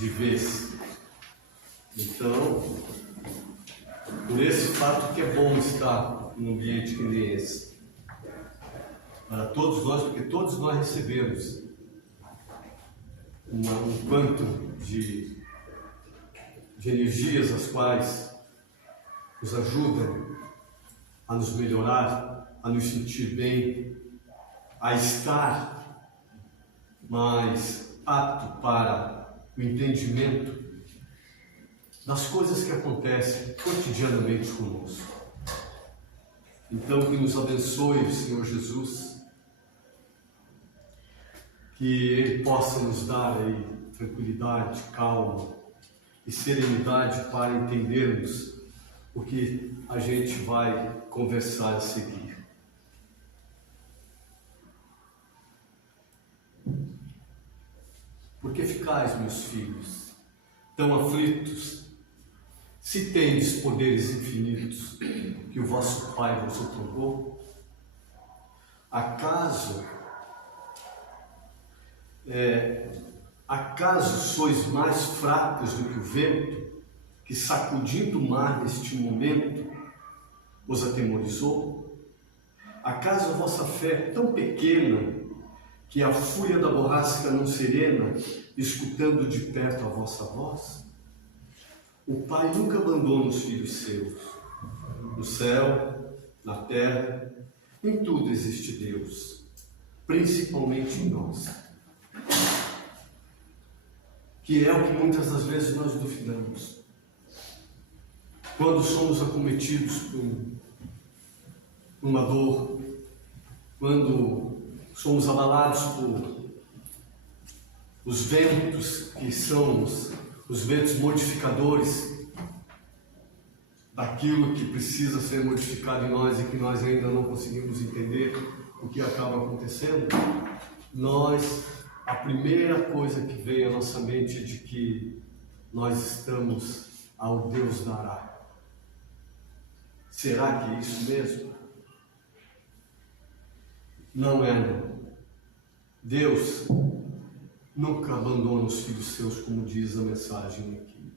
de vez. Então, por esse fato que é bom estar num ambiente que nem esse, para todos nós, porque todos nós recebemos um quanto de energias as quais nos ajudam a nos melhorar, a nos sentir bem, a estar mais apto para o entendimento das coisas que acontecem cotidianamente conosco. Então, que nos abençoe o Senhor Jesus, que Ele possa nos dar aí tranquilidade, calma e serenidade para entendermos o que a gente vai conversar a seguir. Por que ficais, meus filhos, tão aflitos, se tendes poderes infinitos que o vosso Pai vos outorgou? Acaso sois mais fracos do que o vento, que sacudindo o mar neste momento os atemorizou? Acaso a vossa fé é tão pequena que a fúria da borrasca não serena, escutando de perto a vossa voz? O Pai nunca abandona os filhos seus. No céu, na terra, em tudo existe Deus, principalmente em nós, que é o que muitas das vezes nós duvidamos. Quando somos acometidos por uma dor, quando somos abalados por os ventos que são os ventos modificadores daquilo que precisa ser modificado em nós e que nós ainda não conseguimos entender o que acaba acontecendo, a primeira coisa que vem à nossa mente é de que nós estamos ao Deus dará. Será que é isso mesmo? Não é, não. Deus nunca abandona os filhos seus, como diz a mensagem aqui.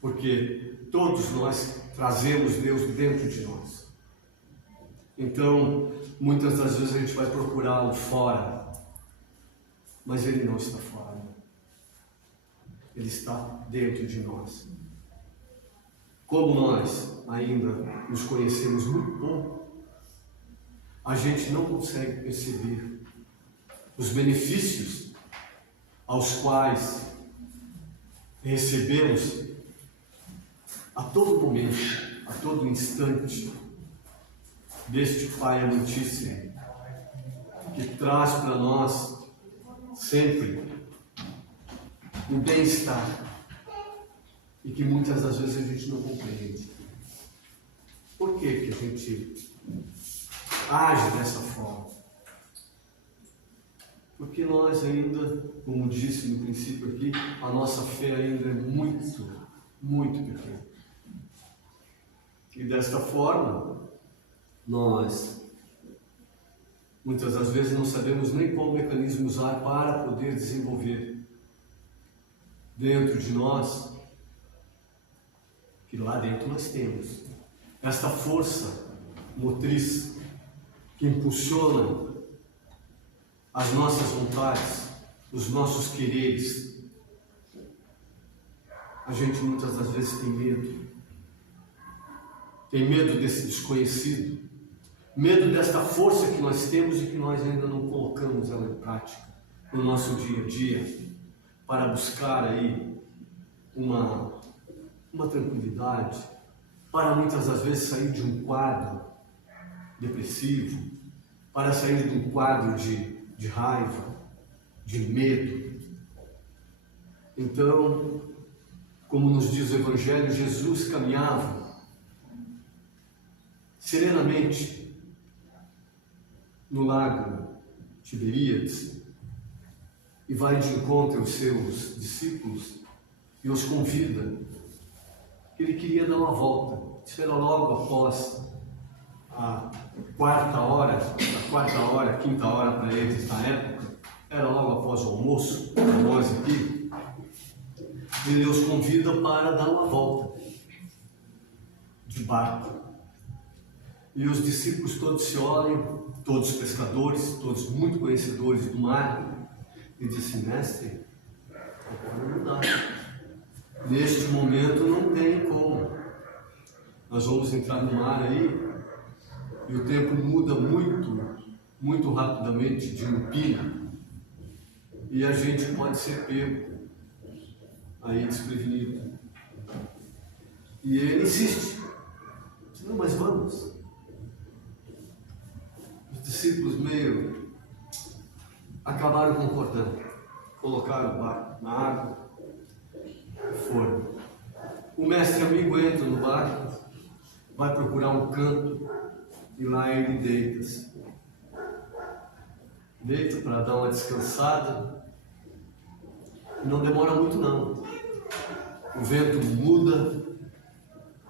Porque todos nós trazemos Deus dentro de nós. Então, muitas das vezes a gente vai procurá-lo fora, mas Ele não está fora. Ele está dentro de nós. Como nós ainda nos conhecemos muito pouco, a gente não consegue perceber os benefícios aos quais recebemos a todo momento, a todo instante, deste Pai amantíssimo, que traz para nós sempre o bem-estar e que muitas das vezes a gente não compreende. Por que a gente age dessa forma? Porque nós ainda, como disse no princípio aqui, a nossa fé ainda é muito, muito pequena. E desta forma, nós muitas das vezes não sabemos nem qual mecanismo usar para poder desenvolver dentro de nós, que lá dentro nós temos esta força motriz que impulsiona as nossas vontades, os nossos quereres. A gente muitas das vezes tem medo desse desconhecido, medo desta força que nós temos e que nós ainda não colocamos ela em prática no nosso dia a dia, para buscar aí uma tranquilidade, para muitas das vezes sair de um quadro depressivo, para sair de um quadro de raiva, de medo. Então, como nos diz o Evangelho, Jesus caminhava serenamente no lago Tiberíades e vai de encontro aos seus discípulos e os convida. Ele queria dar uma volta. Isso era logo após a quinta hora para eles na época, era logo após o almoço, para nós aqui, ele os convida para dar uma volta de barco. E os discípulos todos se olham, todos pescadores, todos muito conhecedores do mar, e dizem: mestre, agora não dá. Neste momento não tem como. Nós vamos entrar no mar aí, e o tempo muda muito rapidamente de lupina, e a gente pode ser pego aí desprevenido. E ele insiste: não, mas vamos. Os discípulos meio acabaram concordando, colocaram o barco na água e foram. O mestre amigo entra no barco, vai procurar um canto e lá ele deita-se. Deita para dar uma descansada. Não demora muito não. O vento muda,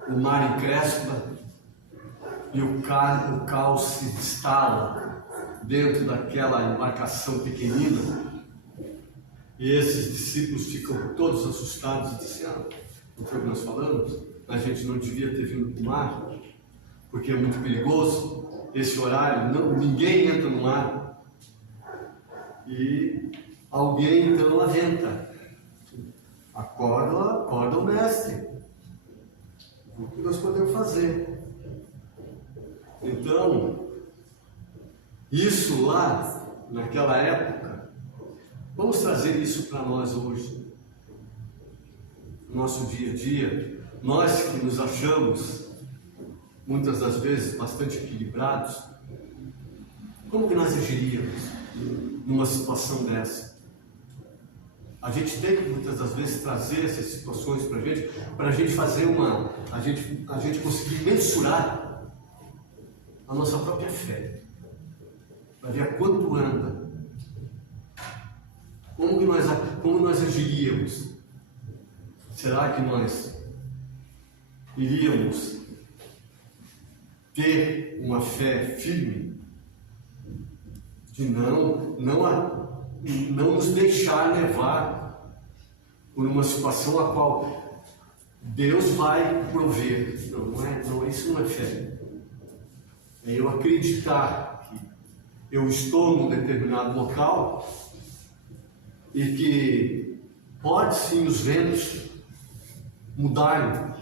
o mar encrespa e o caos se instala dentro daquela embarcação pequenina. E esses discípulos ficam todos assustados e dizem: não foi o que nós falamos? A gente não devia ter vindo para o mar, porque é muito perigoso. Esse horário, ninguém entra no mar. E alguém então aventa: acorda o mestre. O que nós podemos fazer? Então, isso lá, naquela época, vamos trazer isso para nós hoje. No nosso dia a dia, nós que nos achamos, muitas das vezes, bastante equilibrados, como que nós agiríamos numa situação dessa? A gente tem que muitas das vezes trazer essas situações para a gente fazer a gente conseguir mensurar a nossa própria fé, para ver a quanto anda, como nós agiríamos. Será que nós iríamos ter uma fé firme de não nos deixar levar por uma situação a qual Deus vai prover? Isso não é fé. É eu acreditar que eu estou num determinado local e que pode sim os ventos mudarem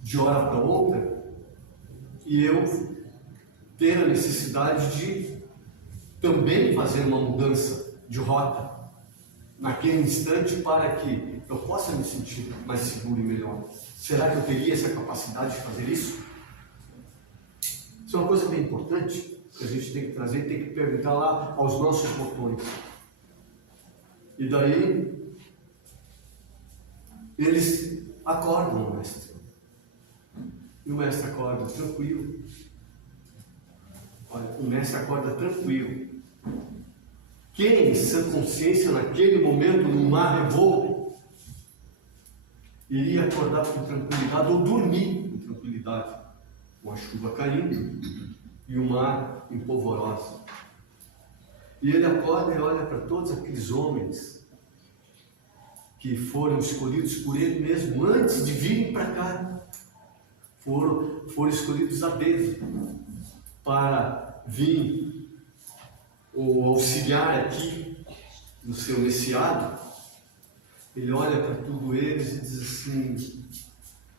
de hora para outra e eu ter a necessidade de também fazer uma mudança de rota naquele instante para que eu possa me sentir mais seguro e melhor. Será que eu teria essa capacidade de fazer isso? Isso é uma coisa bem importante que a gente tem que trazer, tem que perguntar lá aos nossos botões. E daí eles acordam o mestre. E o mestre acorda tranquilo. Olha, o mestre acorda tranquilo. Quem, em sã consciência, naquele momento, no mar revolto, iria acordar com tranquilidade ou dormir com tranquilidade, com a chuva caindo e o mar em polvorosa. E ele acorda e olha para todos aqueles homens que foram escolhidos por ele mesmo antes de virem para cá. Foram escolhidos a dedo para vir ou auxiliar aqui no seu messiado. Ele olha para tudo eles e diz assim: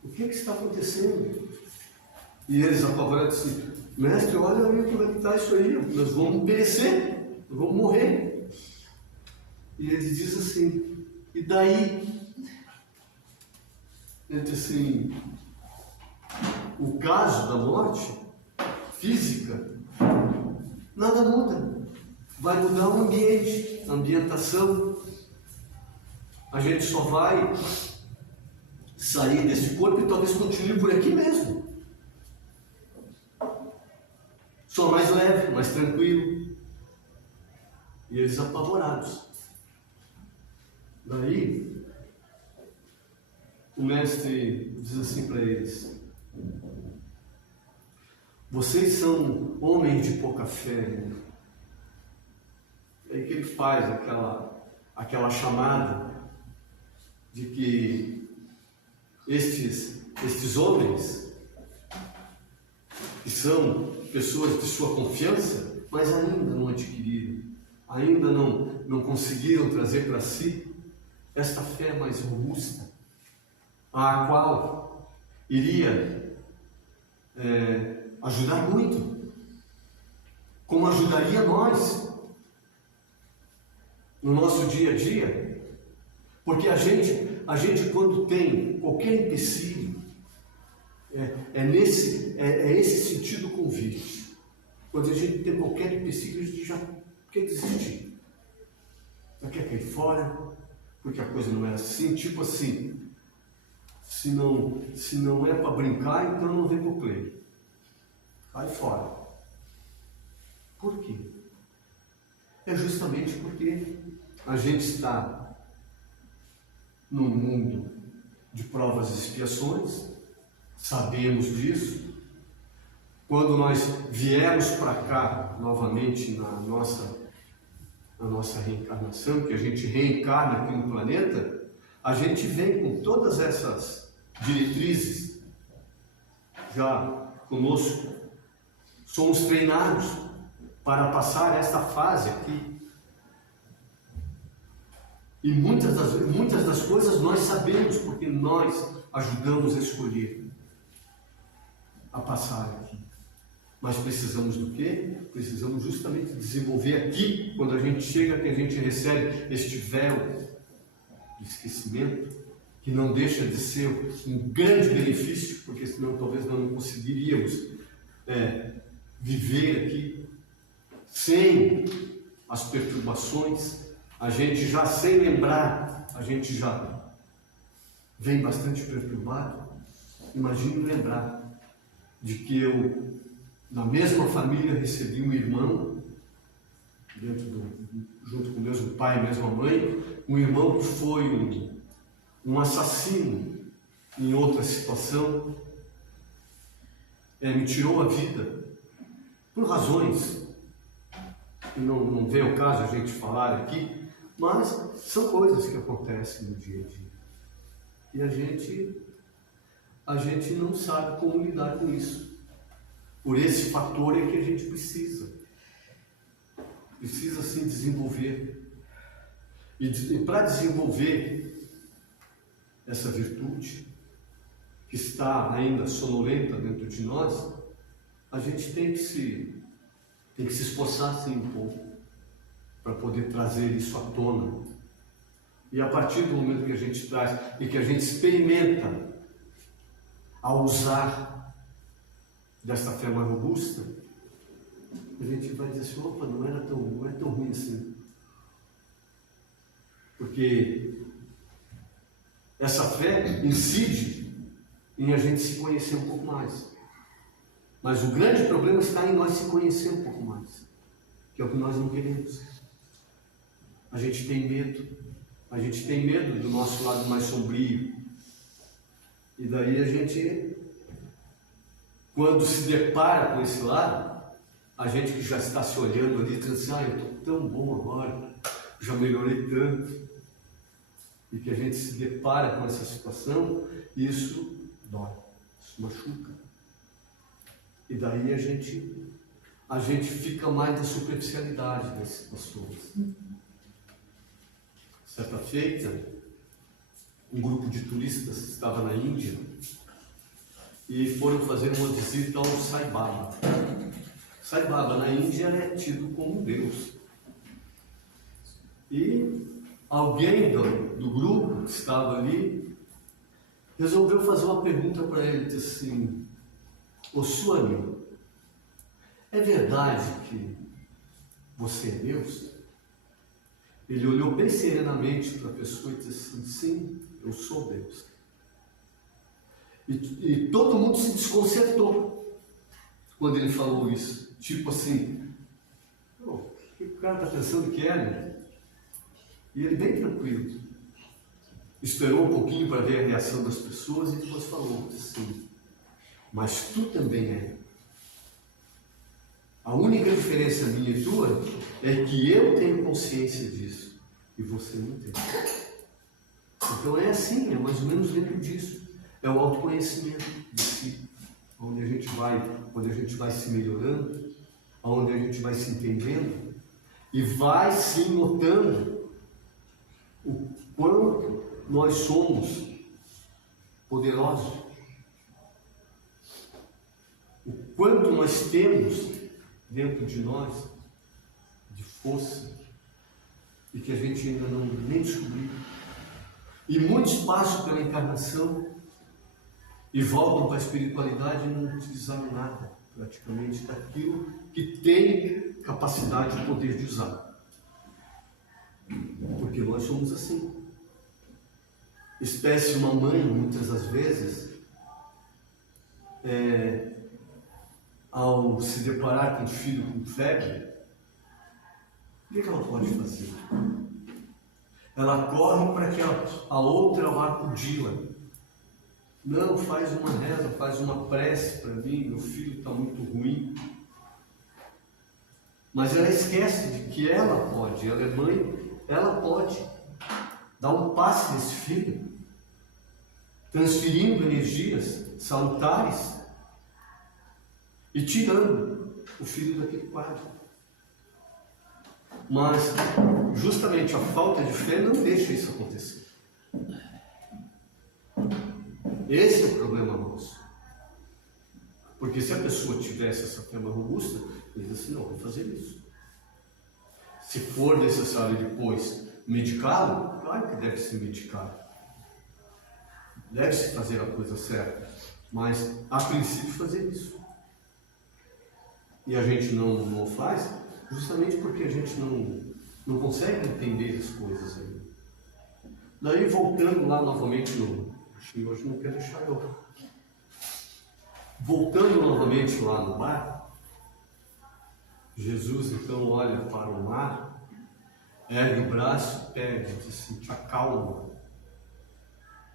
o que está acontecendo? E eles apavorados assim: mestre, olha aí como é que está isso aí, nós vamos perecer, nós vamos morrer. E ele diz assim: e daí? Ele diz assim: o caso da morte física, nada muda. Vai mudar o ambiente, a ambientação. A gente só vai sair desse corpo e talvez continue por aqui mesmo. Só mais leve, mais tranquilo. E eles apavorados. Daí, o mestre diz assim para eles: vocês são homens de pouca fé. É aí que ele faz aquela chamada de que estes homens, que são pessoas de sua confiança, mas ainda não adquiriram, ainda não conseguiram trazer para si esta fé mais robusta, a qual iria ajudar muito, como ajudaria nós no nosso dia a dia, porque a gente quando tem qualquer empecilho, é esse sentido o convite. Quando a gente tem qualquer empecilho, a gente já quer desistir, já quer cair fora, porque a coisa não é assim, tipo assim, se não é para brincar, então não vem pro play, cai fora. Por quê? É justamente porque a gente está num mundo de provas e expiações, sabemos disso. Quando nós viemos para cá novamente na nossa reencarnação, que a gente reencarna aqui no planeta, a gente vem com todas essas diretrizes já conosco. Somos treinados para passar esta fase aqui. E muitas das coisas nós sabemos, porque nós ajudamos a escolher, a passar aqui. Mas precisamos do quê? Precisamos justamente desenvolver aqui, quando a gente chega, que a gente recebe este véu de esquecimento, que não deixa de ser um grande benefício, porque senão talvez nós não conseguiríamos viver aqui sem as perturbações. A gente já, sem lembrar, a gente já vem bastante perturbado. Imagine lembrar de que eu, na mesma família, recebi um irmão, junto com o mesmo pai e mesma mãe, um irmão que foi um assassino em outra situação, me tirou a vida, por razões que não vem ao caso a gente falar aqui, mas são coisas que acontecem no dia a dia. E a gente não sabe como lidar com isso. Por esse fator é que a gente precisa sim desenvolver. E para desenvolver essa virtude, que está ainda sonolenta dentro de nós, a gente tem que se esforçar sim um pouco, para poder trazer isso à tona. E a partir do momento que a gente traz e que a gente experimenta a usar desta fé mais robusta, a gente vai dizer assim, opa, não é tão ruim assim. Porque essa fé incide em a gente se conhecer um pouco mais. Mas o grande problema está em nós se conhecer um pouco mais, que é o que nós não queremos. A gente tem medo do nosso lado mais sombrio. E daí a gente, quando se depara com esse lado, a gente que já está se olhando ali, dizendo assim, eu estou tão bom agora, já melhorei tanto, e que a gente se depara com essa situação, isso dói, isso machuca. E daí a gente fica mais na superficialidade das situações. Certa feita, um grupo de turistas estava na Índia e foram fazer uma visita ao Sai Baba. Sai Baba na Índia é tido como um deus. E alguém do grupo que estava ali resolveu fazer uma pergunta para ele, disse assim, ô Swami, é verdade que você é Deus? Ele olhou bem serenamente para a pessoa e disse assim, sim, eu sou Deus. E todo mundo se desconcertou quando ele falou isso. Tipo assim, o que o cara está pensando que é, né? E ele bem tranquilo. Esperou um pouquinho para ver a reação das pessoas e depois falou assim, mas tu também é. A única diferença minha e tua é que eu tenho consciência disso e você não tem. Então é assim, é mais ou menos dentro disso. É o autoconhecimento de si, onde a gente vai se melhorando, onde a gente vai se entendendo e vai se notando o quanto nós somos poderosos, o quanto nós temos dentro de nós de força e que a gente ainda não nem descobriu. E muitos passam pela encarnação e voltam para a espiritualidade e não utilizaram nada, praticamente, daquilo que tem capacidade e poder de usar. Porque nós somos assim. Espécie uma mãe, muitas das vezes, ao se deparar com um filho com febre, o que ela pode fazer? Ela corre para que a outra vá acudi-la. Não, faz uma reza, faz uma prece para mim, meu filho está muito ruim. Mas ela esquece de que ela pode, ela é mãe, ela pode dar um passe nesse filho, transferindo energias salutares e tirando o filho daquele quadro. Mas justamente a falta de fé não deixa isso acontecer. Esse é o problema nosso. Porque se a pessoa tivesse essa fé mais robusta, ele diz assim, não, vou fazer isso. Se for necessário depois medicá-lo, claro que deve ser medicado. Deve-se fazer a coisa certa. Mas, a princípio, fazer isso. E a gente não faz justamente porque a gente não consegue entender as coisas ainda. Daí, voltando lá novamente hoje não quer deixar eu. Voltando novamente lá no bar, Jesus então olha para o mar, ergue o braço, pede, diz assim, te acalma.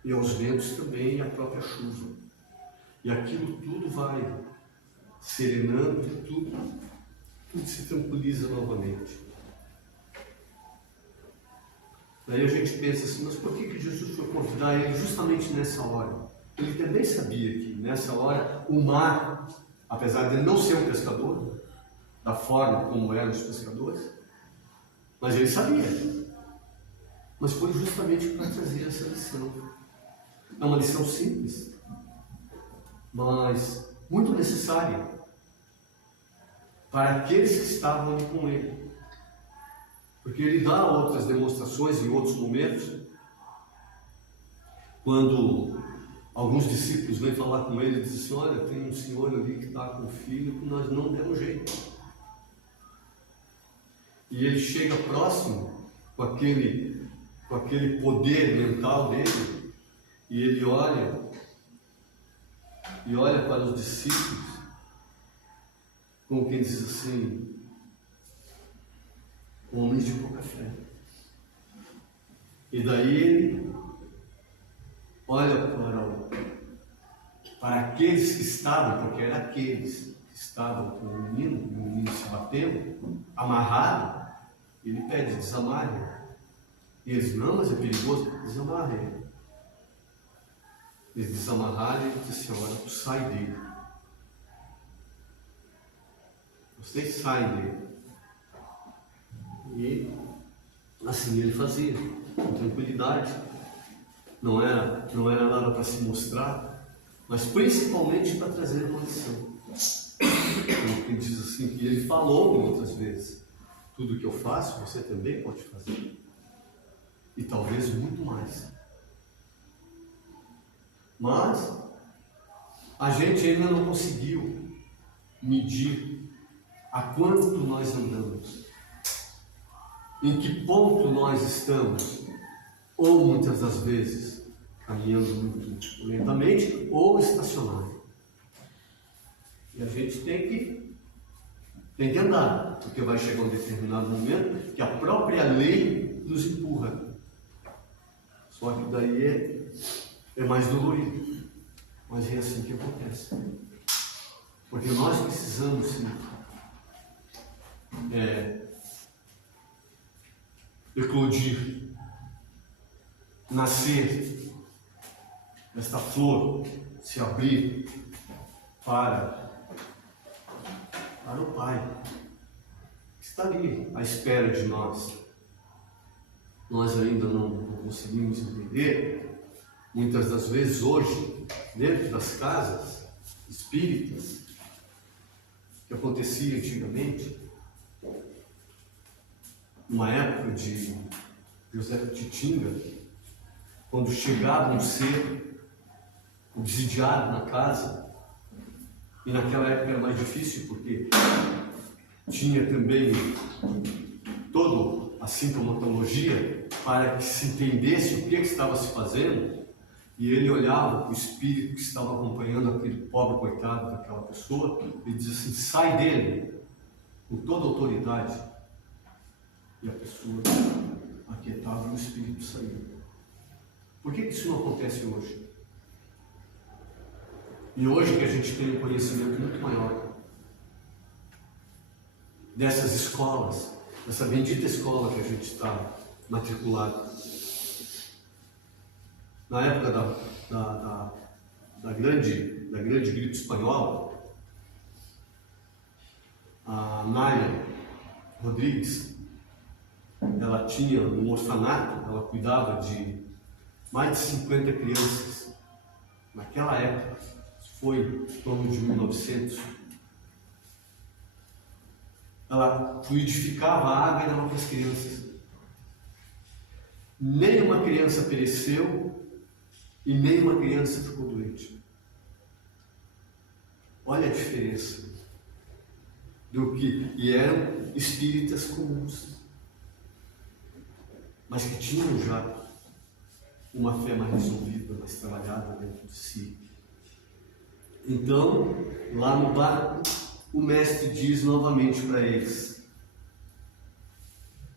E aos ventos também, e a própria chuva. E aquilo tudo vai serenando, tudo se tranquiliza novamente. Daí a gente pensa assim, mas por que Jesus foi convidar ele justamente nessa hora? Ele também sabia que nessa hora o mar, apesar de ele não ser um pescador, da forma como eram os pescadores, mas ele sabia. Mas foi justamente para trazer essa lição. É uma lição simples, mas muito necessária para aqueles que estavam ali com ele. Porque ele dá outras demonstrações em outros momentos, quando alguns discípulos vêm falar com ele e dizem assim, olha, tem um senhor ali que está com o filho que nós não demos jeito. E ele chega próximo com aquele poder mental dele, e ele olha para os discípulos, como quem diz assim, homens de pouca fé. E daí ele olha para aqueles que estavam, porque eram aqueles que estavam com o menino se batendo, amarrado, ele pede, desamarre. E eles, não, mas é perigoso, desamarre ele. Eles desamarraram e ele disse assim, olha, tu sai dele. Vocês saem dele. E assim ele fazia, com tranquilidade. Não era nada para se mostrar, mas principalmente para trazer uma lição. Como ele diz assim, que ele falou muitas vezes, tudo que eu faço, você também pode fazer. E talvez muito mais. Mas a gente ainda não conseguiu medir a quanto nós andamos, em que ponto nós estamos, ou muitas das vezes caminhando muito lentamente ou estacionário. E a gente tem que andar, porque vai chegar um determinado momento que a própria lei nos empurra. Só que daí é mais dolorido, mas é assim que acontece. Porque nós precisamos sim, eclodir, nascer, esta flor se abrir para o Pai, que está ali à espera de nós. Nós ainda não conseguimos entender, muitas das vezes hoje, dentro das casas espíritas, que acontecia antigamente, numa época de José Titinga, quando chegava um ser obsidiado na casa, e naquela época era mais difícil, porque tinha também toda a sintomatologia para que se entendesse o que estava se fazendo, e ele olhava para o espírito que estava acompanhando aquele pobre coitado daquela pessoa e dizia assim: sai dele, com toda a autoridade. E a pessoa aquietava e o espírito saía. Por que isso não acontece hoje? E hoje que a gente tem um conhecimento muito maior dessas escolas, dessa bendita escola que a gente está matriculado. Na época da grande gripe espanhola, a Nália Rodrigues, ela tinha um orfanato, ela cuidava de mais de 50 crianças. Naquela época, foi em torno de 1900, ela fluidificava a água e dava para as crianças. Nenhuma criança pereceu e nenhuma criança ficou doente. Olha a diferença do que, e eram espíritas comuns, mas que tinham já uma fé mais resolvida, mais trabalhada dentro de si. Então, lá no barco, o mestre diz novamente para eles: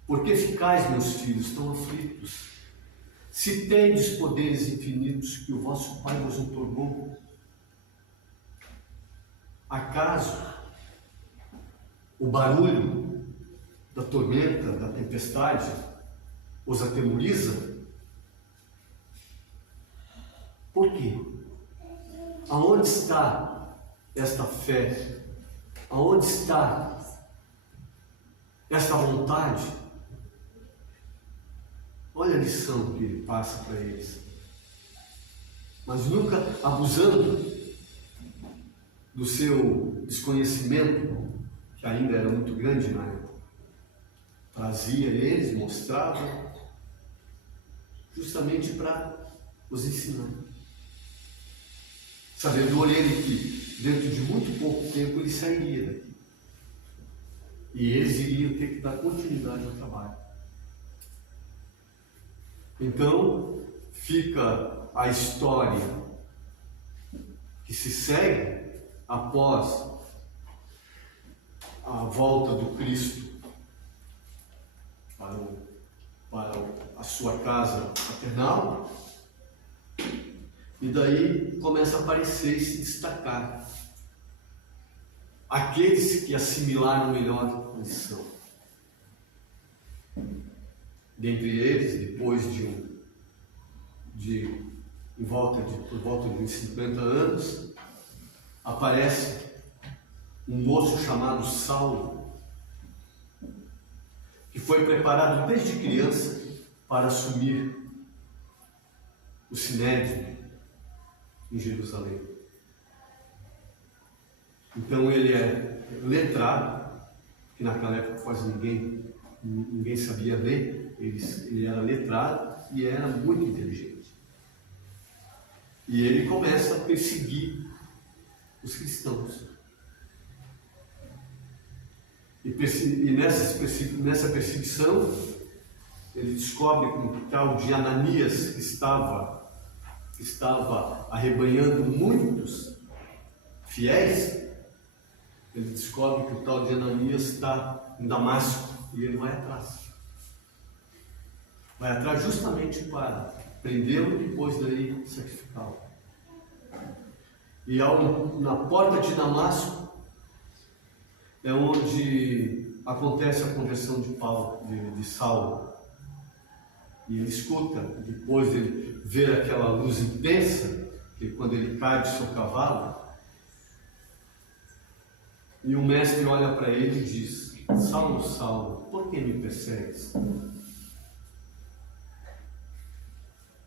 por que ficais, meus filhos, tão aflitos? Se tendes poderes infinitos que o vosso Pai vos outorgou, acaso o barulho da tormenta, da tempestade, os atemoriza? Por quê? Aonde está esta fé? Aonde está esta vontade? Olha a lição que ele passa para eles. Mas nunca abusando do seu desconhecimento, que ainda era muito grande na época. Trazia eles, mostrava, justamente para os ensinar. Sabendo ele que dentro de muito pouco tempo ele sairia daqui. E eles iriam ter que dar continuidade ao trabalho. Então, fica a história que se segue após a volta do Cristo para a sua casa paternal, e daí começa a aparecer e se destacar aqueles que assimilaram melhor a lição. Dentre eles, depois por volta de uns 50 anos, aparece um moço chamado Saulo, que foi preparado desde criança para assumir o Sinédrio em Jerusalém. Então ele é letrado, que naquela época quase ninguém sabia ler, ele era letrado e era muito inteligente. E ele começa a perseguir os cristãos. E nessa perseguição, ele descobre que um tal de Ananias que estava arrebanhando muitos fiéis. Ele descobre que o tal de Ananias está em Damasco e ele vai atrás. Vai atrás justamente para prendê-lo e depois daí sacrificá-lo. E na porta de Damasco é onde acontece a conversão de Saulo. E ele escuta, depois ele vê aquela luz intensa, que quando ele cai do seu cavalo, e o mestre olha para ele e diz: Saulo, Saulo, por que me persegues?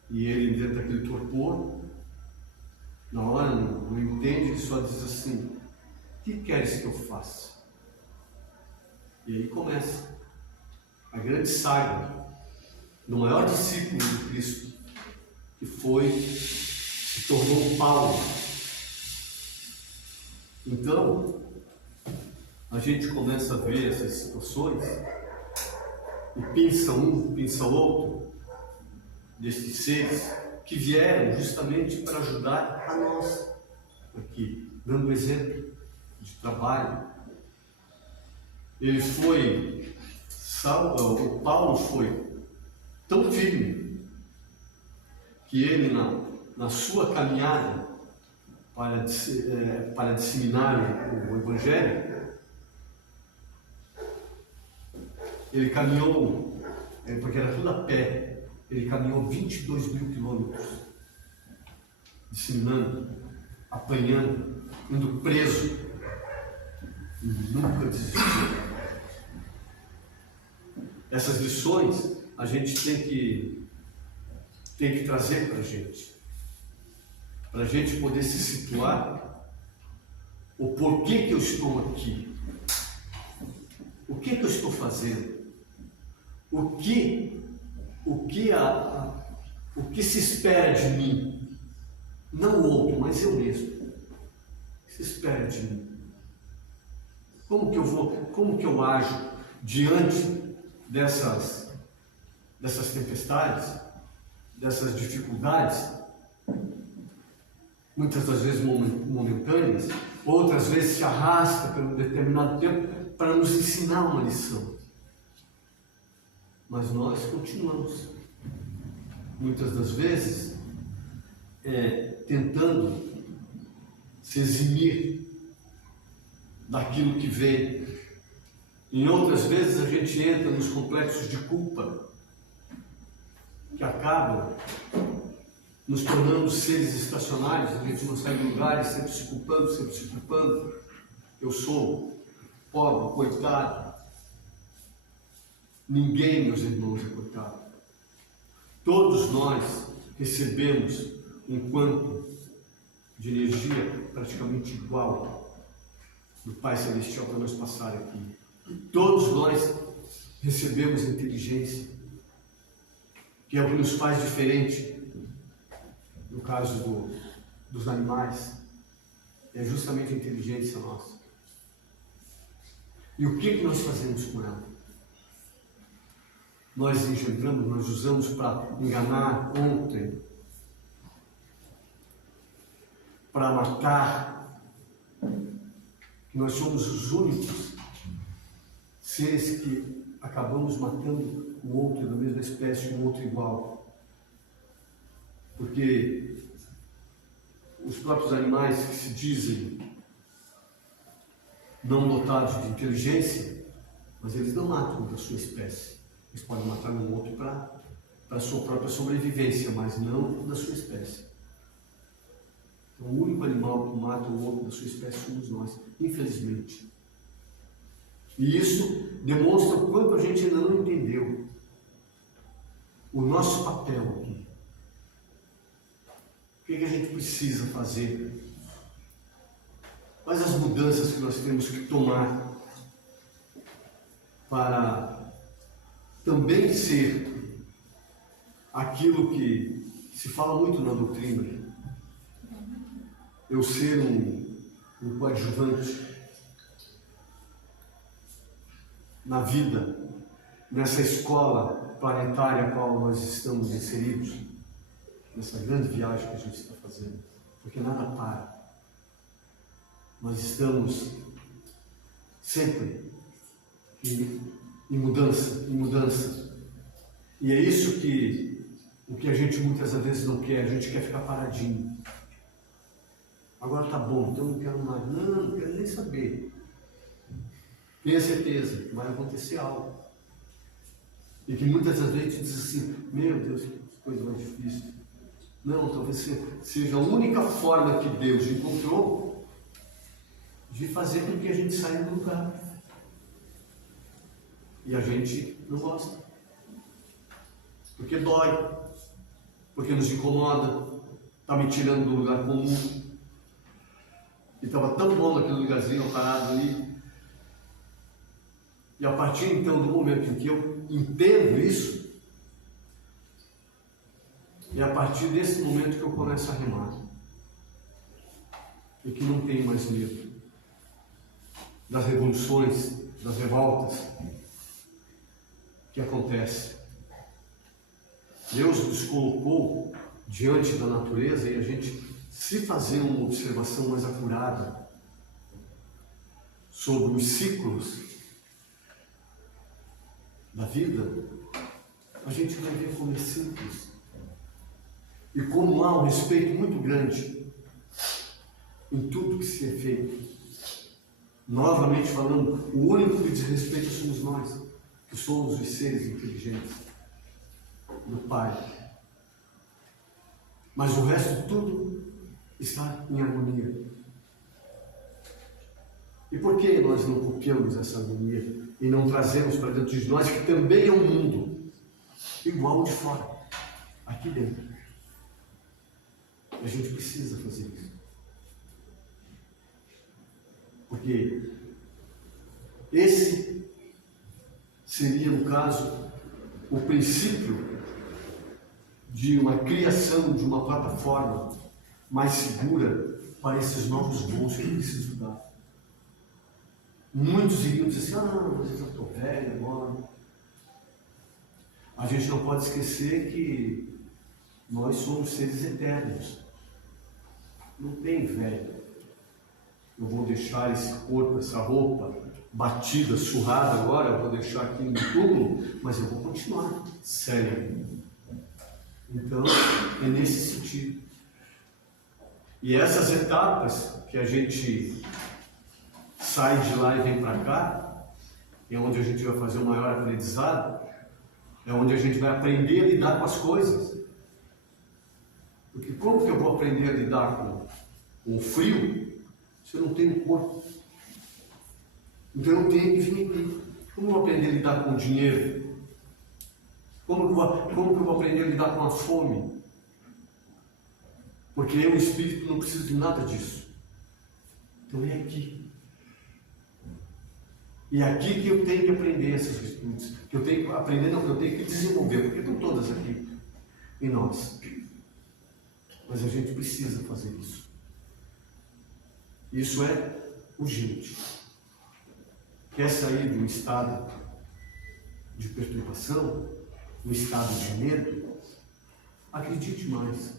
E ele, dentro daquele torpor, na hora não entende, ele só diz assim: o que queres que eu faça? E aí começa a grande saga do maior discípulo de Cristo, que se tornou Paulo. Então, a gente começa a ver essas situações e pinça um, pinça outro destes seres que vieram justamente para ajudar a nós aqui, dando exemplo de trabalho. O Paulo foi tão firme que ele, na sua caminhada para disseminar o Evangelho, ele caminhou, porque era tudo a pé, ele caminhou 22 mil quilômetros, disseminando, apanhando, indo preso, e nunca desistiu. Essas lições a gente tem que trazer para a gente poder se situar o porquê que eu estou aqui, o que eu estou fazendo, o que se espera de mim, não o outro, mas eu mesmo. O que se espera de mim? Como que eu ajo diante dessas tempestades, dessas dificuldades, muitas das vezes momentâneas, outras vezes se arrasta por um determinado tempo para nos ensinar uma lição. Mas nós continuamos, muitas das vezes, tentando se eximir daquilo que vem. Em outras vezes a gente entra nos complexos de culpa, que acabam nos tornando seres estacionários. A gente não sai de lugares, sempre se culpando. Eu sou pobre, coitado. Ninguém, meus irmãos, é coitado. Todos nós recebemos um quanto de energia praticamente igual do Pai Celestial para nos passar aqui. Todos nós recebemos inteligência, que é o que nos faz diferente. No caso dos animais, é justamente a inteligência nossa. E o que nós fazemos com ela? Nós engendramos, nós usamos para enganar ontem, para matar. Nós somos os únicos seres que acabamos matando o outro da mesma espécie, um outro igual. Porque os próprios animais que se dizem não dotados de inteligência, mas eles não matam da sua espécie. Eles podem matar um outro para a sua própria sobrevivência, mas não da sua espécie. Então, o único animal que mata o outro da sua espécie somos nós, infelizmente. E isso demonstra o quanto a gente ainda não entendeu o nosso papel aqui. O que a gente precisa fazer? Quais as mudanças que nós temos que tomar para também ser aquilo que se fala muito na doutrina, eu ser um coadjuvante na vida, nessa escola planetária a qual nós estamos inseridos, nessa grande viagem que a gente está fazendo, porque nada para. Nós estamos sempre em mudança. E é isso o que a gente muitas vezes não quer, a gente quer ficar paradinho. Agora tá bom, então eu não quero mais. Não quero nem saber. Tenha certeza que vai acontecer algo. E que muitas das vezes diz assim, meu Deus, que coisa mais difícil. Não, talvez seja a única forma que Deus encontrou de fazer com que a gente saia do lugar. E a gente não gosta. Porque dói. Porque nos incomoda. Está me tirando do lugar comum. E estava tão bom naquele lugarzinho parado ali. E a partir então do momento em que eu entendo isso, é a partir desse momento que eu começo a remar. E que não tenho mais medo das revoluções, das revoltas que acontecem. Deus nos colocou diante da natureza e a gente, se fazer uma observação mais apurada sobre os ciclos da vida, a gente vai ver como é simples e como há um respeito muito grande em tudo que se é feito. Novamente falando, o único que desrespeita somos nós, que somos os seres inteligentes do Pai. Mas o resto tudo está em harmonia. E por que nós não copiamos essa harmonia e não trazemos para dentro de nós, que também é um mundo igual de fora, aqui dentro? A gente precisa fazer isso. Porque esse seria, no caso, o princípio de uma criação de uma plataforma mais segura para esses novos voos que eu preciso dar. Muitos iriam dizer assim, mas eu já estou velho agora. A gente não pode esquecer que nós somos seres eternos. Não tem velho. Eu vou deixar esse corpo, essa roupa batida, surrada agora, eu vou deixar aqui no túmulo, mas eu vou continuar sério. Então, é nesse sentido. E essas etapas que a gente sai de lá e vem para cá, é onde a gente vai fazer o maior aprendizado, é onde a gente vai aprender a lidar com as coisas. Porque como que eu vou aprender a lidar com o frio se eu não tenho corpo? Então eu tenho que vir aqui. Como eu vou aprender a lidar com o dinheiro? Como que eu vou aprender a lidar com a fome? Porque eu, o espírito, não preciso de nada disso. Então é aqui. E é aqui que eu tenho que aprender essas virtudes. Que eu tenho que aprender, não, que eu tenho que desenvolver, porque estão todas aqui em nós. Mas a gente precisa fazer isso. Isso é urgente. Quer sair de um estado de perturbação, um estado de medo? Acredite mais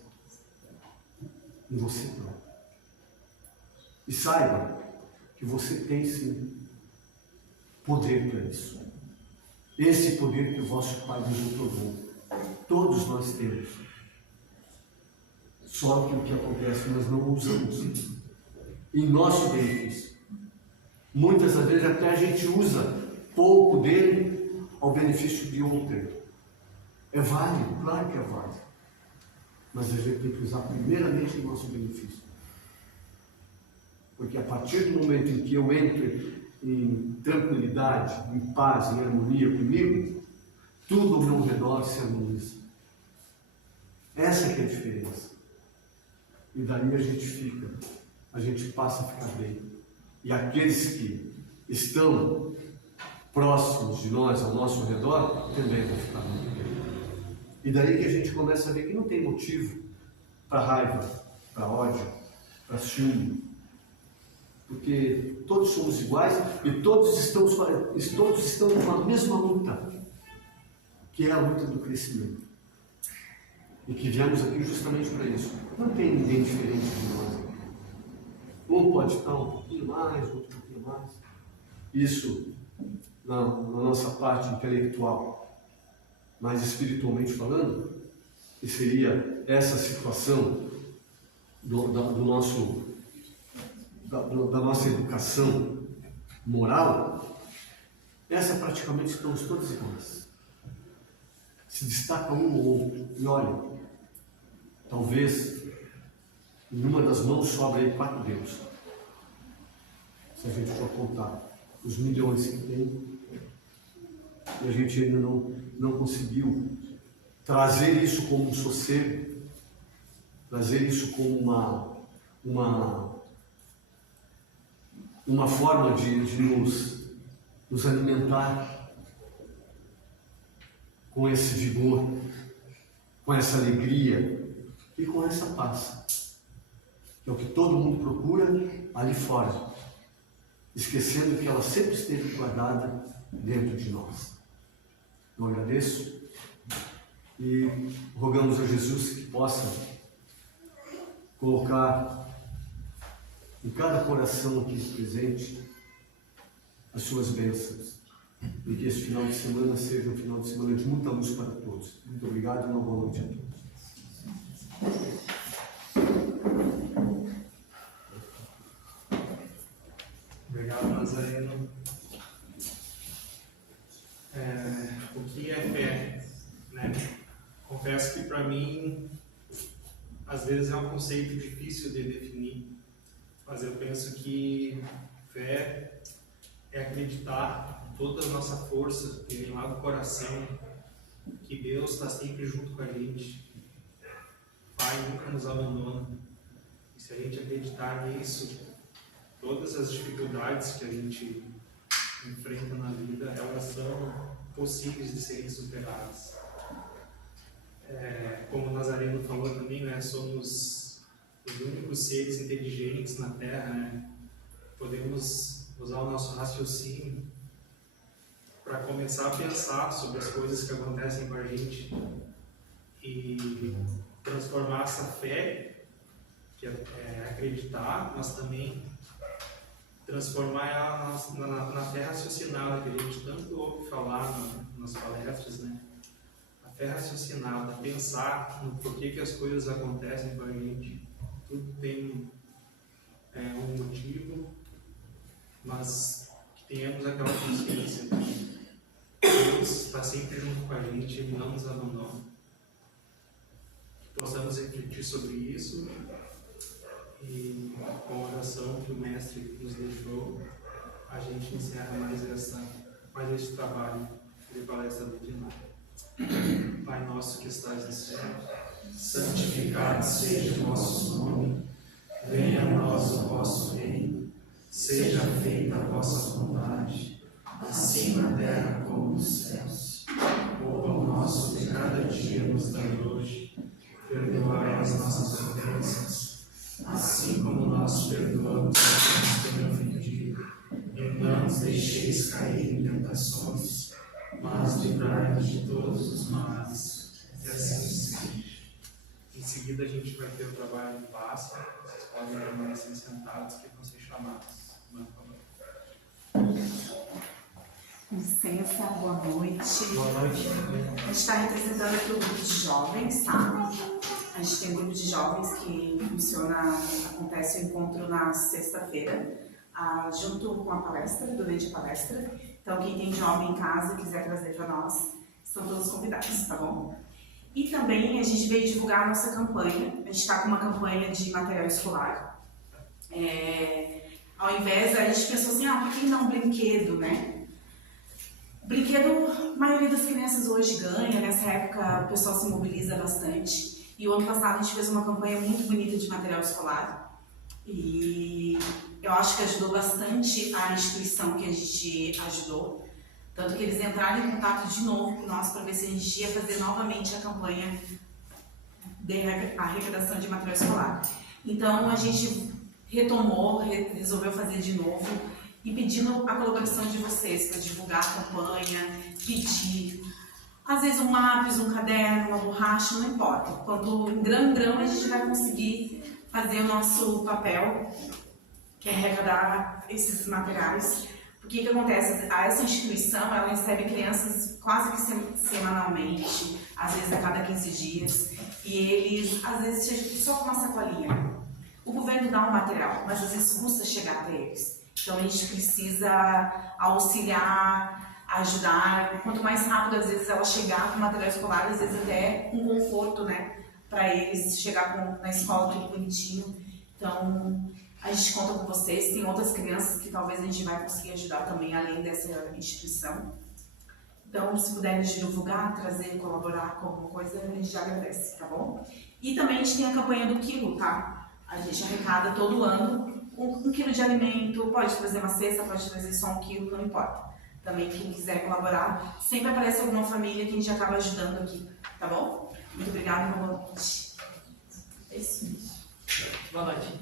em você próprio. E saiba que você tem sim poder para isso. Esse poder que o vosso Pai nos otorgou. Todos nós temos. Só que o que acontece, nós não usamos em nosso benefício. Muitas das vezes até a gente usa pouco dele ao benefício de outro. É válido, claro que é válido. Mas a gente tem que usar primeiramente em nosso benefício. Porque a partir do momento em que eu entro em tranquilidade, em paz, em harmonia comigo, tudo ao meu redor se harmoniza. Essa que é a diferença. E daí a gente passa a ficar bem. E aqueles que estão próximos de nós, ao nosso redor, também vão ficar muito bem. E daí que a gente começa a ver que não tem motivo para raiva, para ódio, para ciúme. Porque todos somos iguais e todos estão numa mesma luta, que é a luta do crescimento. E que viemos aqui justamente para isso. Não tem ninguém diferente de nós aqui. Um pode estar um pouquinho mais, outro um pouquinho mais. Isso na nossa parte intelectual. Mas espiritualmente falando, que seria essa situação da nossa educação moral, essa praticamente estamos todos iguais. se destaca um ou outro. E olha, talvez em uma das mãos sobra aí 4 dedos. Se a gente for contar os milhões que tem, e a gente ainda não conseguiu trazer isso como um sossego, trazer isso como uma forma de nos alimentar com esse vigor, com essa alegria e com essa paz, que é o que todo mundo procura ali fora, esquecendo que ela sempre esteve guardada dentro de nós. Eu agradeço e rogamos a Jesus que possa colocar em cada coração aqui presente as suas bênçãos, e que esse final de semana seja um final de semana de muita luz para todos. Muito obrigado e uma boa noite a todos. Obrigado, Nazareno. O que é fé, né? Confesso que para mim às vezes é um conceito difícil de definir, mas eu penso que fé é acreditar em toda a nossa força que vem lá do coração, que Deus está sempre junto com a gente, Pai nunca nos abandona. E se a gente acreditar nisso, todas as dificuldades que a gente enfrenta na vida, elas são possíveis de serem superadas. Como o Nazareno falou também, né, somos os únicos seres inteligentes na Terra, né? Podemos usar o nosso raciocínio para começar a pensar sobre as coisas que acontecem com a gente e transformar essa fé, que é acreditar, mas também transformar ela na fé raciocinada, que a gente tanto ouve falar nas palestras, né? A fé raciocinada, pensar no porquê que as coisas acontecem com a gente. Tudo tem um motivo, mas que tenhamos aquela consciência que Deus está sempre junto com a gente, Ele não nos abandona. Que possamos refletir sobre isso e com a oração que o Mestre nos deixou, a gente encerra mais esse trabalho de palestra doutrinária. Pai nosso que estás no céu, santificado seja o vosso nome, venha a nós o vosso reino, seja feita a vossa vontade, assim na terra como nos céus. O pão nosso de cada dia nos dai hoje, perdoai as nossas ofensas, assim como nós perdoamos a quem nos tem ofendido, e não nos deixeis cair em tentações, mas livrai-nos de todos os males, que assim seja. Em seguida a gente vai ter o trabalho de Páscoa, vocês podem permanecer sentados que vão ser chamados. Licença, boa noite. Boa noite. A gente está representando aqui o grupo de jovens, tá? A gente tem um grupo de jovens que acontece o encontro na sexta-feira, junto com a palestra, durante a palestra. Então, quem tem jovem em casa e quiser trazer para nós, estão todos convidados, tá bom? E também a gente veio divulgar a nossa campanha. A gente está com uma campanha de material escolar. Ao invés, a gente pensou assim, por que não brinquedo, né? Brinquedo, a maioria das crianças hoje ganha, nessa época o pessoal se mobiliza bastante. E o ano passado a gente fez uma campanha muito bonita de material escolar. E eu acho que ajudou bastante a instituição que a gente ajudou. Tanto que eles entraram em contato de novo com nós para ver se a gente ia fazer novamente a campanha de arrecadação de material escolar. Então a gente retomou, resolveu fazer de novo e pedindo a colaboração de vocês para divulgar a campanha, pedir, às vezes um lápis, um caderno, uma borracha, não importa. Quanto em grão a gente vai conseguir fazer o nosso papel, que é arrecadar esses materiais. Porque o que acontece? Essa instituição, ela recebe crianças quase que semanalmente, às vezes a cada 15 dias, e eles, às vezes, só com uma sacolinha. O governo dá um material, mas às vezes custa chegar até eles. Então a gente precisa auxiliar a ajudar. Quanto mais rápido, às vezes, ela chegar com material escolar, às vezes até com conforto, né? Para eles chegar na escola tudo bonitinho. Então, a gente conta com vocês. Tem outras crianças que talvez a gente vai conseguir ajudar também, além dessa instituição. Então, se puderem divulgar, trazer, colaborar com alguma coisa, a gente já agradece, tá bom? E também a gente tem a campanha do quilo, tá? A gente arrecada todo ano 1 quilo de alimento, pode trazer uma cesta, pode trazer só 1 quilo, não importa. Também quem quiser colaborar, sempre aparece alguma família que a gente acaba ajudando aqui, tá bom? Muito obrigada e boa noite. É isso. Boa noite.